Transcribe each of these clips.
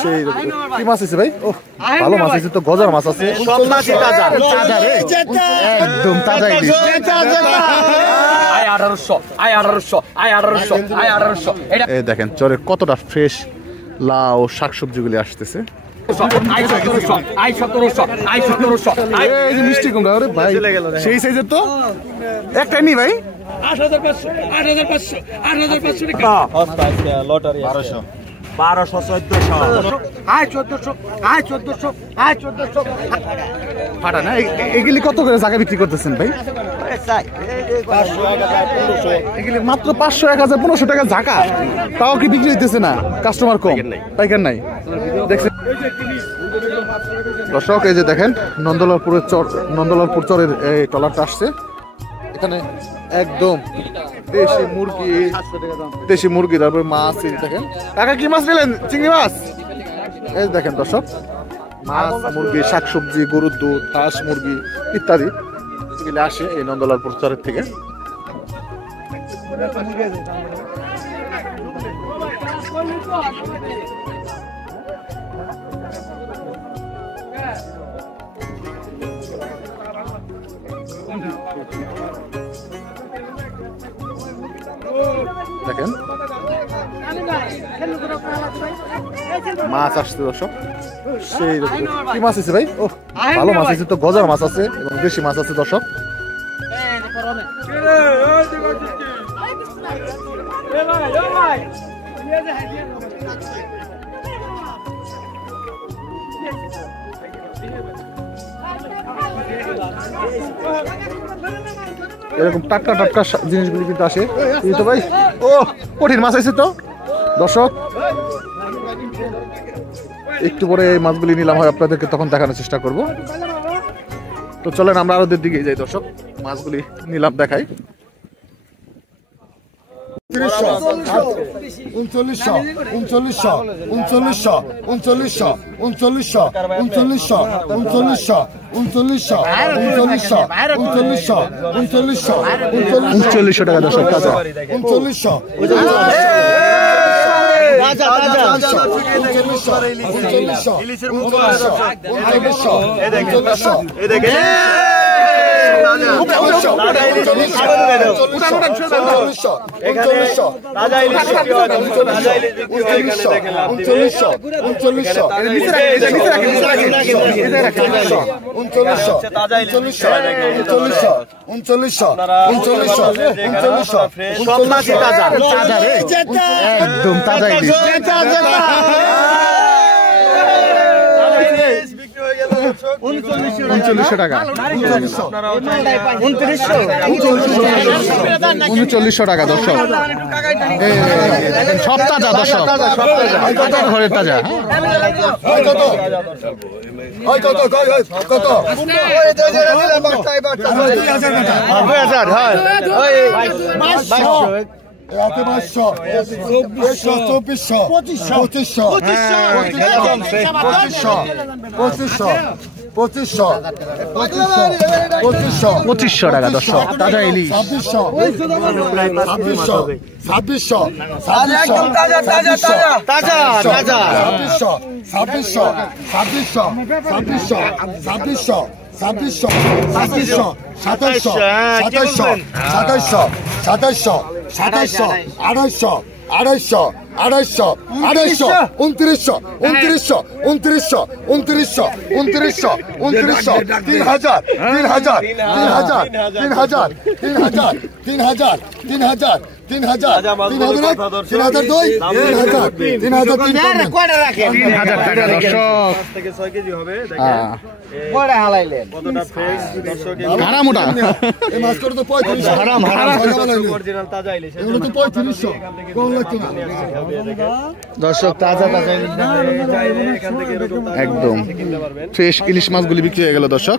সেই কি মাছ আছে ভাই? ও ভালো মাছ আছে তো, গজার মাছ আছে, সব মাছই তাজা তাজা রে, একদম তাজা ইলিশ। আয় 1800 আয় 1800 আয় 1800 আয় 1800 এটা এই দেখেন চরে কতটা ফ্রেশ লাউ শাকসবজিগুলি আসতেছে। আয় 1700 আয় 1700 আয় 1700 আয় এই যে মিষ্টি কুমড়া, আরে ভাই সেই সাইজের তো একটাই নি ভাই। 8500 8500 8500 টাকা লটারি 1200 1400 আয় 1400 আয় 1400 আয় 1400 ফাটা না, এগুলি কত করে জায়গা বিক্রি করতেছেন ভাই? এগুলি মাত্র 500 1000 1500 টাকা জায়গা, তাও কি বিক্রি হইতেছে না? কাস্টমার কম, পাইকার নাই। দেখছেন দর্শক, এই যে দেখেন নন্দলালপুর চরের এই ট্রলারটা আসছে। এখানে একদম দেশি মুরগি তারপরে মাছ। এই দেখেন কাকা কি মাছ নিলেন? চিংড়ি মাছ। এই দেখেন দর্শক, মাছ মুরগি শাকসবজি গরুর দুধ হাঁস মুরগি ইত্যাদি এগুলি আসে এই নন্দলালপুর চরের থেকে। দেখেন মাছ আসছে দর্শক, সেই কি মাছ আছে ভাই? ও ভালো মাছ আছে তো, গজার মাছ আছে এবং দেশি মাছ আছে দর্শক। এরকম টাটকা টাটকা জিনিসগুলি কিন্তু আসে তো ভাই। ও কঠিন মাছ আছে তো দর্শক, একটু পরে এই মাছগুলি নিলাম হয় আপনাদেরকে তখন দেখানোর চেষ্টা করব। তো চলেন আমরা আরো দিকে যাই দর্শক, মাছগুলি নিলাম দেখাই। 3900 টাকা দর্শক তাজা। 3900 সব মাছই তাজা তাজা রে, একদম তাজা ইলিশ। 3900 টাকা 3900 টাকা দর্শক, সব তাজা দর্শক, ঘরের তাজা। রাতে 2200 2400 2500 $2500 টাকা দর্শক তাজা ইলিশ। 3500 দর্শক তাজা তাজা একদম ফ্রেশ ইলিশ মাছগুলি বিক্রি হয়ে গেল দর্শক।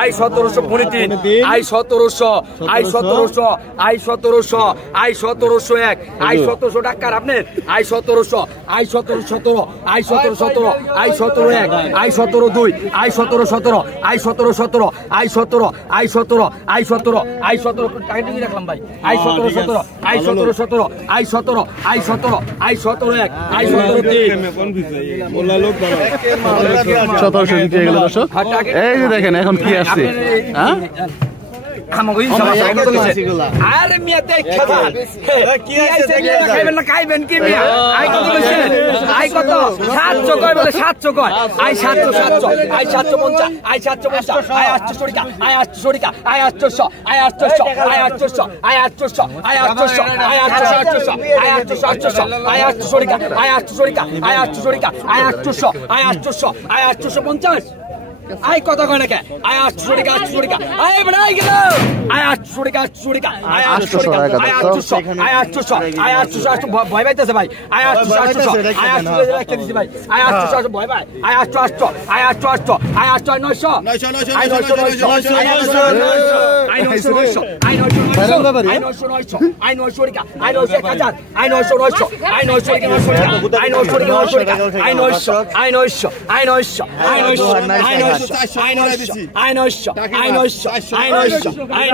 আই 1700 পনিতিন আই 1700 আই 1700 আই 1700 আই 1701 আই 1700 ডাক্তার আপনার আই 1700 আই 1717 আই 1717 আই 171 আই 172 আই 1717 আই 1717 আই 17 আই 17 আই 17 আই 17 টাকা দিয়ে রাখলাম ভাই আই 1717 আই 1717 আই 17 আই 17 আই 171 আই 1700 বিক্রি হয়ে গেল দর্শক। এই যে দেখেন এখন কি আসছে, হ্যাঁ আরে মিয়া দেখা কি খাইবেন না খাইবেন কি মিয়া আই কত কইছে আই কত 700 কয় বলে 700 কয় আই 700 আই 750 আই 750 আই 800 টাকা আই 800 টাকা I 800 I 800 I 800 I 800 I 800 I 800 I 800 I 800 টাকা আই 800 টাকা আই 800 টাকা আই 800 আই 800 আই 850 আই কত কয় নাকি আই 800 টাকা আই বড়াই গেল আই 800 টাকা আই 800 টাকা আই 800 আই 800 আই 800 ভয় পাইতেছে ভাই আই 800 আই 800 রাখতে দিছি ভাই আই 800 ভয় ভাই আই 800 আই 800 আই 800 900 আই 900 আই 900 আই 900 আই 900 টাকা আই 900 1000 আই 900 আই 900 টাকা আই 900 টাকা আই 900 আই 900 আই 900 আই 900 I know, I 1000 I 1002 I 1050 I 1050 I 1050 I 1100 I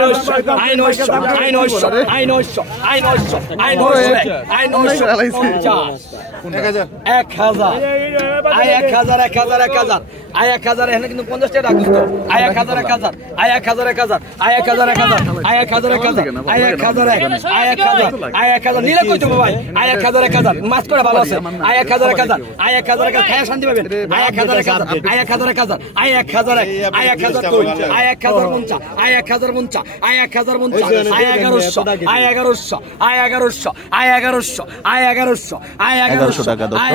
1100 I 1100 I 1100 I 1100 I 1100 I 1101 I 1102 I 1115 I 1100 I 1100 I 1100 I 1100 I 1100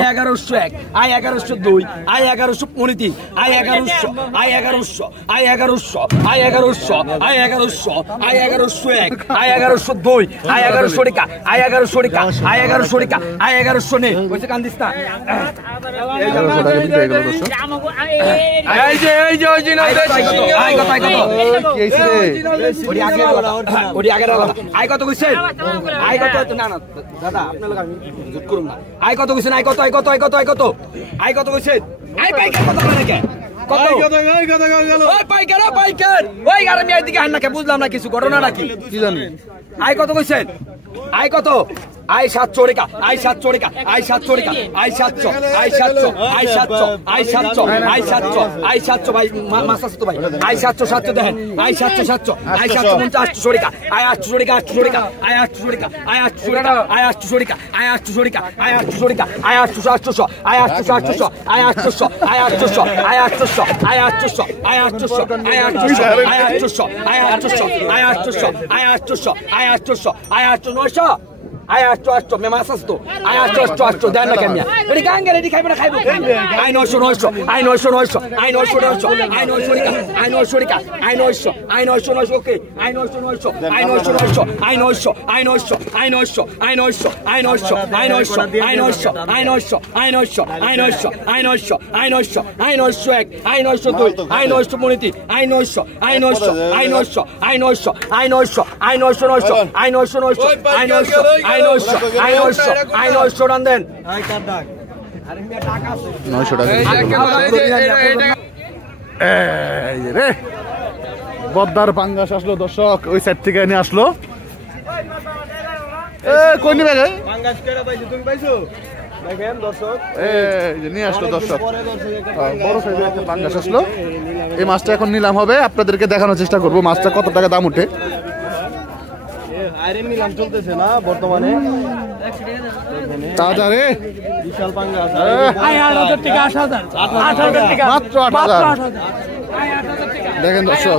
I 1101 I 1102 I 1100 টাকা আই 1100 টাকা আই 1100 টাকা আই 1100 নে কইছে কান্দিস না 1100 টাকা বিক্রি হয়ে গেল দর্শক। এই যে আই কত কি হইছে রে ওডি আগে আই কত কইছেন আই কত না দাদা আপনার লাগা আমি জুট করুম না আই কত কইছেন আই কত কইছেন আই পাইকার কত করে কে কত ওই পাইকার ওই গারে মিয়া দিকে হান্না কে বুঝলাম না কিছু ঘটনা নাকি কি জানি আই কত কইছেন আই কত আই 700 টাকা আই 700 টাকা আই 700 টাকা I 700 I 700 I 700 I 700 I 700 I 700 ভাই মাছ আছে তো ভাই আই 700 দেখেন আই 700 আই 750 800 টাকা আই 800 টাকা আই 800 টাকা আই 800 টাকা আই 800 টাকা আই 800 টাকা আই 800 টাকা I 800 I 800 I 800 I 800 I 800 I 800 I 800 I 800 I 800 I 800 I 800 I 800 I 800 I 800 I 800 I 800 মে মাছ আসতো আই 800 দেন না কেন এডি গাঙ্গে রেডি খাইবে না খাইবো আই 900 আই 900 আই 900 আই 900 টাকা আই 900 ওকে আই 900 আই 900 আই 900 আই 900 আই 900 আই 900 আই 900 আই 900 আই 900 আই 900 আই 900 আই 900 আই 900 আই 900 আই 900 1 আই 902 আই 900 মনিতি আই 900 আই 900 আই 900 আই 900 আই 900 আই 900 আই 900 আই 900 আই 900 রান দেন আই কার ডাক আরে মিয়া টাকা আছে 900 টাকা এই রে বদ্দার পাঙ্গাস আসলো দর্শক, ওই সাইড থেকে নিয়ে আসলো। এ কোন নিবে রে পাঙ্গাস কেডা পাইছো তুমি পাইছো দেখেন দর্শক, এই যে নিয়ে আসলো দর্শক, বড় সাইজের একটা পাঙ্গাস আসলো। এই মাছটা এখন নিলাম হবে, আপনাদেরকে দেখানোর চেষ্টা করব মাছটা কত টাকা দাম উঠে। আইরেন নিলাম চলতেছে না বর্তমানে, তাজা রে বিশাল পাঙ্গাস 8000 টাকা 8000 টাকা মাত্র 8000 দেখেন দর্শক।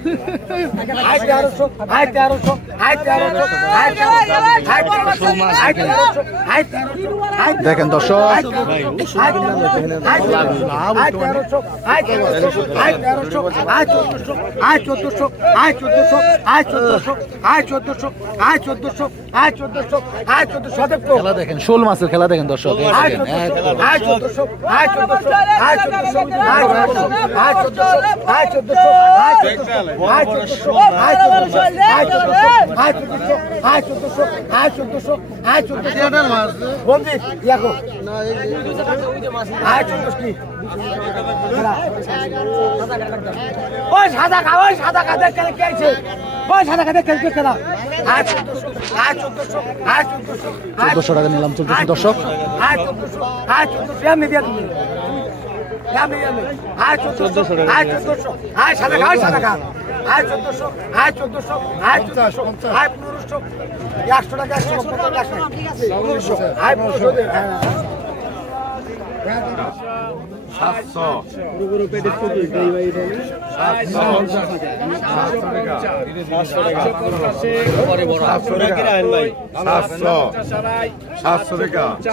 আয় 1300 আয় 1300 আয় 1300 আয় 1300 আয় 1300 দেখেন দর্শক খেলা দেখেন, শোল মাছের খেলা দেখেন দর্শক। সাদা খা দেখে খেয়েছে, সাদা খা দেখে খেলা। 1400 টাকা নিলাম চলতেছে দর্শক।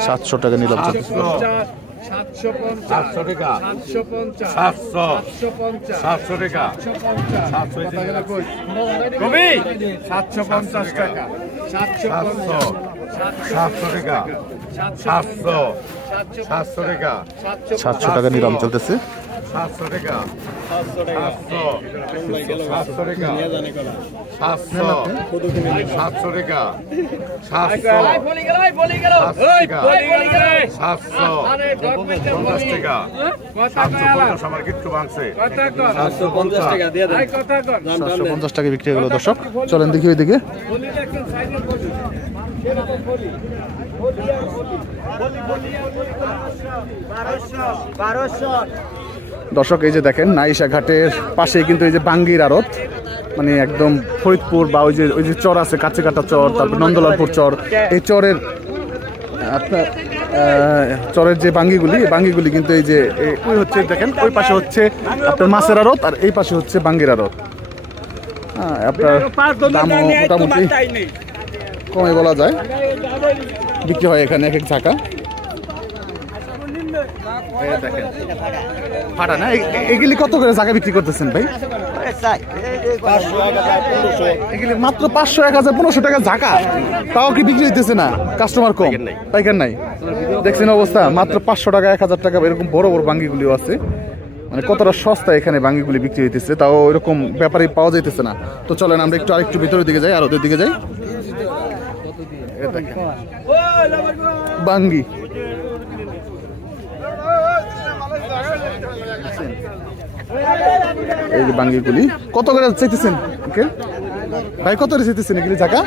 সাতশো টাকা নিলাম চলতেছে। 750 টাকা 700 টাকা 750 টাকা 700 টাকা নিলাম চলতেছে। 700 টাকা 700 টাকা 700 টাকা 750 টাকা বিক্রি হলো দর্শক। চলেন দেখি ওইদিকে। দর্শক এই যে দেখেন নাইশা ঘাটের পাশে কিন্তু এই যে বাঙ্গির আড়ত, মানে একদম ফরিদপুর বা ওই যে চর আছে কাছিকাটা চর, তারপর নন্দলালপুর চর, এই চরের আপনার চরের যে বাঙ্গিগুলি কিন্তু এই যে ওই হচ্ছে দেখেন, ওই পাশে হচ্ছে আপনার মাছের আড়ত আর এই পাশে হচ্ছে বাঙ্গির আড়ত। হ্যাঁ, আপনার দামও মোটামুটি কমে বলা যায়, বিক্রি হয় এখানে এক এক ঝাঁকা। দেখেন ফাটা না, এগুলি কত করে জায়গা বিক্রি করতেছেন ভাই? এগুলি মাত্র 500, 1000, 1500 টাকা ঝাঁকা, তাও কি বিক্রি হইতেছে না? কাস্টমার কম, পাইকার নাই। দেখছেন অবস্থা, মাত্র 500 টাকা 1000 টাকা এরকম বড় বড় বাঙ্গিগুলিও আছে। মানে কতটা সস্তা এখানে বাঙ্গিগুলি বিক্রি হইতেছে, তাও ওইরকম ব্যাপারে পাওয়া যাইতেছে না। তো চলেন আমরা একটু আরেকটু ভিতরের দিকে যাই, আর ওদের দিকে যাই। বাঙ্গি এই যে বাঙ্গিগুলি কত করে চাইতেছেন ভাই? কত করে চাইতেছেন এগুলি ঝাঁকা?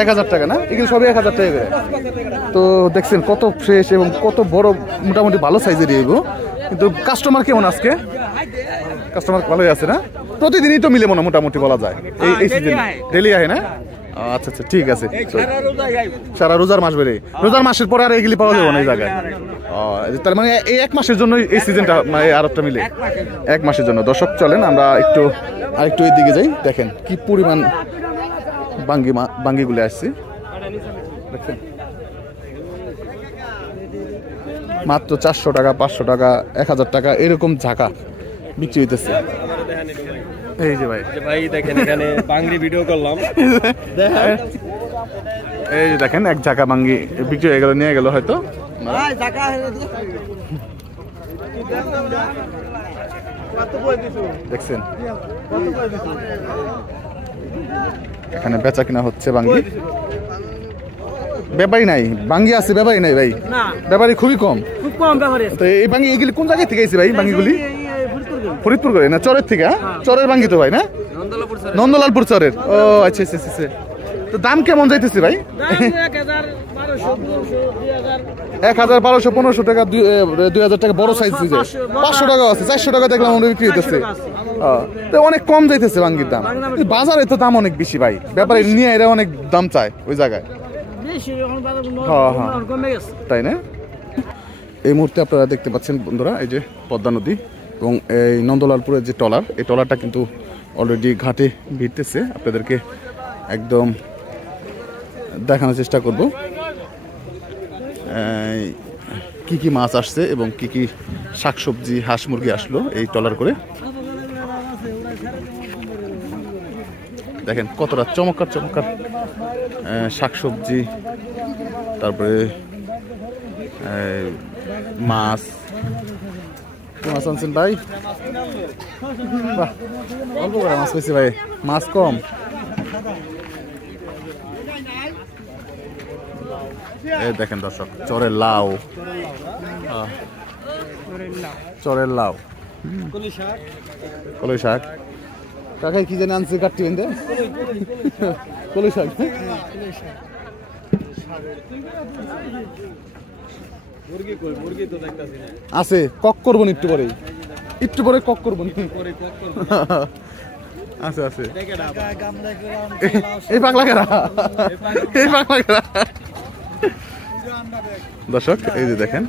1000 টাকা না? এগুলি সবই 1000 টাকা করে। তো দেখছেন কত ফ্রেশ এবং কত বড়, মোটামুটি ভালো সাইজের এইব। কিন্তু কাস্টমার কেমন আজকে? কাস্টমার ভালোই আছে না? প্রতিদিনই তো মিলে মোটামুটি বলা যায় এই সিজনে। ডেলি আহে না? আচ্ছা আচ্ছা, ঠিক আছে। সারা রোজার মাস বেড়ে, রোজার মাসের পরে আর এগুলি পাওয়া যাবে না এই জায়গায়। তার মানে এই 1 মাসের জন্য এই সিজনটা, আরেকটা মিলে 1 মাসের জন্য। দর্শক চলেন আমরা আরেকটু এই দিকে যাই। দেখেন কি পরিমাণ বাঙ্গিগুলি আসছে, দেখছেন মাত্র 400 টাকা 500 টাকা 1000 টাকা এরকম ঝাঁকা বিক্রি হইতেছে। এই যে ভাই দেখেন এখানে বাংলি ভিডিও করলাম, এই যে দেখেন এক ঝাঁকা বাঙ্গি বিক্রি হয়ে গেল, নিয়ে গেল হয়তো। দেখছেন এখানে বেচা কিনা হচ্ছে বাঙ্গি। ব্যাপারই নাই, বাঙ্গি আছে ব্যাপারই নাই ভাই, ব্যাপারই খুবই কম। তো এই বাঙ্গি এগুলি কোন জায়গায় থেকে আইছে ভাই? বাঙ্গিগুলি ফরিদপুর করে না চরের থেকে? চরের বাঙ্গি তো ভাই না? নন্দলালপুর চরের। ও আচ্ছা আচ্ছা আচ্ছা। তো দাম কেমন যাইতেছে ভাই? 1000, 1200, 1500 টাকা, 2000 টাকা বড় সাইজ, 500 টাকা আছে, 400 টাকা দেখলাম আমরা বিক্রি হইতেছে। তো অনেক কম যাইতেছে বাঙ্গির দাম। বাজারে তো দাম অনেক বেশি ভাই, ব্যাপারে নিয়ে এরা অনেক দাম চায় ওই জায়গায়। তাই না? এই মুহূর্তে আপনারা দেখতে পাচ্ছেন বন্ধুরা, এই যে পদ্মা নদী এবং এই নন্দলালপুরের যে ট্রলার, এই ট্রলারটা কিন্তু অলরেডি ঘাটে ভিড়তেছে, আপনাদেরকে একদম দেখানোর চেষ্টা করব কি কি মাছ আসছে এবং কি কি শাকসবজি হাঁস মুরগি আসলো এই ট্রলার করে। দেখেন কতটা চমৎকার চমৎকার শাকসবজি, তারপরে মাছ। কি মাছ আনছেন ভাই? বাহ, অল্প করে মাছ পেয়েছি ভাই, মাছ কম। এই দেখেন দর্শক, চরের লাউ, চরের লাউ, কলই শাক। কাকাই কি জানি আনছে কাটটি বেঁধে, কলই শাক। আছে, কক করবো একটু পরে, একটু পরে কক করবো। আছে আছে, এই পাগলা কেরা, এই পাগলা কেরা। দর্শক এই যে দেখেন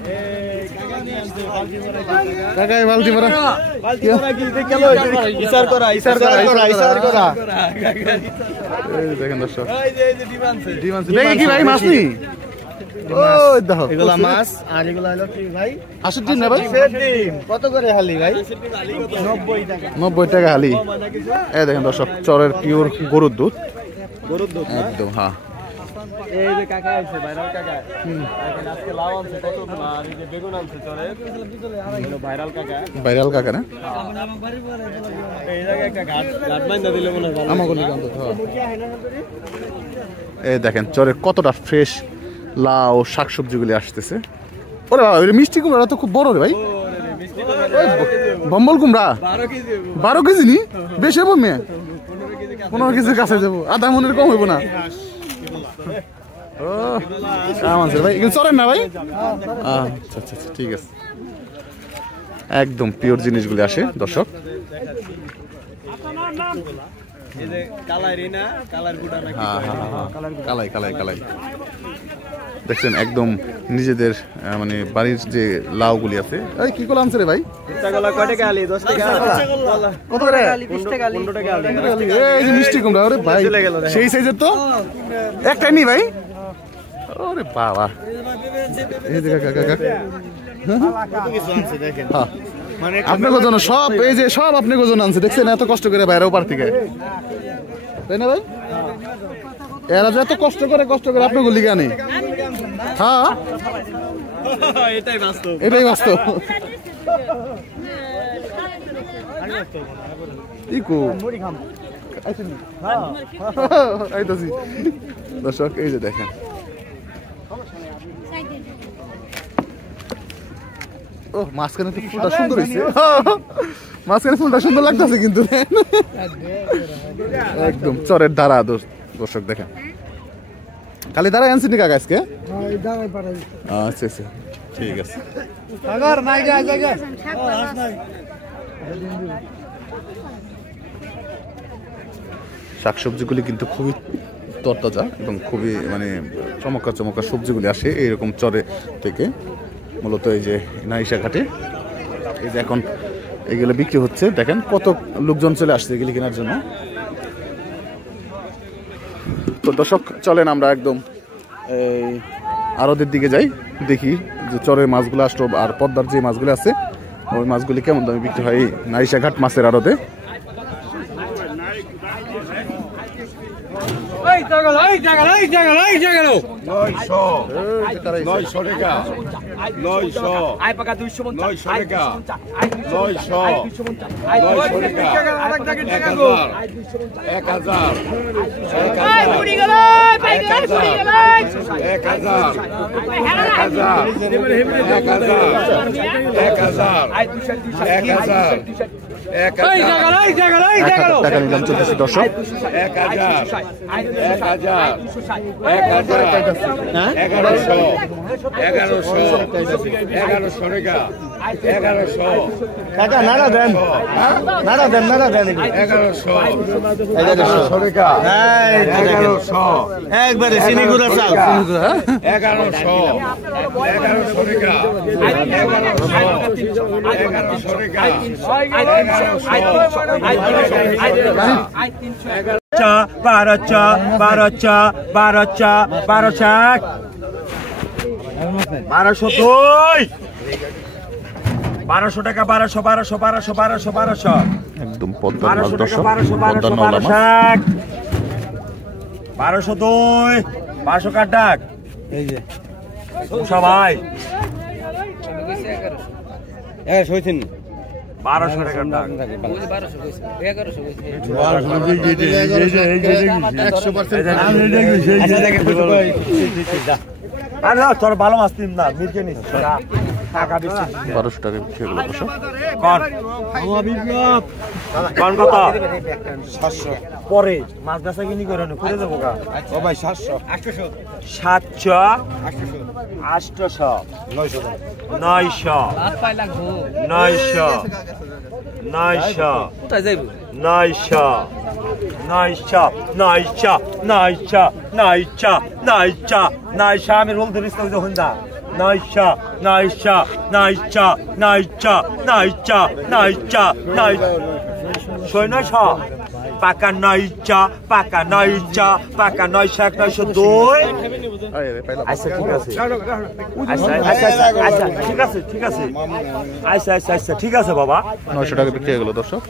কাকাই বালতি ভরা, দেখেন দর্শক দেখে কি ভাই মাছ নি, এগুলা মাছ আর এগুলা হলো কি ভাই? 80 দিন না ভাই? কত করে হালি ভাই? 90 টাকা হালি। এই দেখেন দর্শক, চরের পিওর গরুর দুধ, গরুর দুধ একদম। হ্যাঁ, এই যে কাকা আছে ভাইরাল কাকা, এখন আজকে লাউ আনছে কত, আর এই যে বেগুন আনছে চরের, হলো ভাইরাল কাকা। ভাইরাল কাকা না? এই জায়গায় একটা ঘাট বাইন্ধা দিলে মনে হয় ভালো। আমাকে এই দেখেন চরের কতটা ফ্রেশ লাউ শাকসবজিগুলি আসতেছে। ওরে বাবা, মিষ্টি কুমড়া তো খুব বড় রে ভাই, বম্বল কুমড়া 12 কেজি নি, বেশি হবো মেয়ে, 15 কেজির কাছে যাবো, আধা মনের কম হইব না। ও ভাই, এগুলো চরেন না ভাই? আচ্ছা আচ্ছা আচ্ছা, ঠিক আছে। একদম পিওর জিনিসগুলি আসে দর্শক। কালাই কালাই কালাই দেখছেন, একদম নিজেদের মানে বাড়ির যে লাউগুলি আছে। এই কি কলা আনছে রে ভাই? এই যে মিষ্টি কুমড়া, ওরে ভাই সেই সাইজের তো একটাই নি ভাই। ওরে বাবা, আপনাকে জন্য সব, এই যে সব আপনাকে জন্য আনছে, দেখছেন এত কষ্ট করে বাইরে ওপার থেকে, তাই না ভাই? এরা যে এত কষ্ট করে আপনাকে লিখে আনে। হ্যাঁ, এটাই বাস্তব। দর্শক এই যে দেখেন, ও মাঝখানে তো ফুলটা সুন্দর হয়েছে, মাঝখানে ফুলটা সুন্দর লাগতেছে কিন্তু একদম চরের দ্বারা। দর্শক দেখেন, কালি দ্বারা আনছি নি কাকা আজকে? আচ্ছা আচ্ছা, ঠিক আছে। শাকসবজিগুলি কিন্তু খুবই তরতাজা এবং খুবই মানে চমৎকার চমৎকার সবজিগুলি আসে এইরকম চরে থেকে, মূলত এই যে নাইশা ঘাটে। এই যে এখন এগুলো বিক্রি হচ্ছে, দেখেন কত লোকজন চলে আসছে এগুলি কেনার জন্য। তো দর্শক চলেন আমরা একদম এই আড়তের দিকে যাই, দেখি যে চরের মাছগুলো আসলো আর পদ্মার যে মাছগুলো আছে ওই মাছগুলি কেমন দামে বিক্রি হয় নাইশা ঘাট মাছের আড়তে। টাকা নিলাম চলতেছে দর্শক। 1100 টাকা কাকা নাড়া দেন নাড়া দেন নাড়া দেন 1100 টাকা এই 1100 একবারে চিনি গুঁড়া চাল 1100 টাকা 1200 টাকা 1200 একদম পদ্মার মাছ 1200 দর্শক, টাকা 1200 পদ্মার নলা মাছ। 1202 500 কাট ডাক এই যে সবাই সইছেন 1200 টাকা ডাক আরে না তোর ভালো মাছ তিন না মিরকে নিস টাকা দিচ্ছি 1200 টাকা বিক্রি হলো দর্শক। কোন কত 700 পরে মাছ বেচা কিনি করে নে করে দেবো গা ও ভাই 700 700 800 900 কোথায় যাইব 900 আমি রোল ধরিস তো যখন দা 900 পাকা 900 আচ্ছা ঠিক আছে আচ্ছা ঠিক আছে আচ্ছা ঠিক আছে বাবা 900 টাকা বিক্রি হয়ে গেল দর্শক।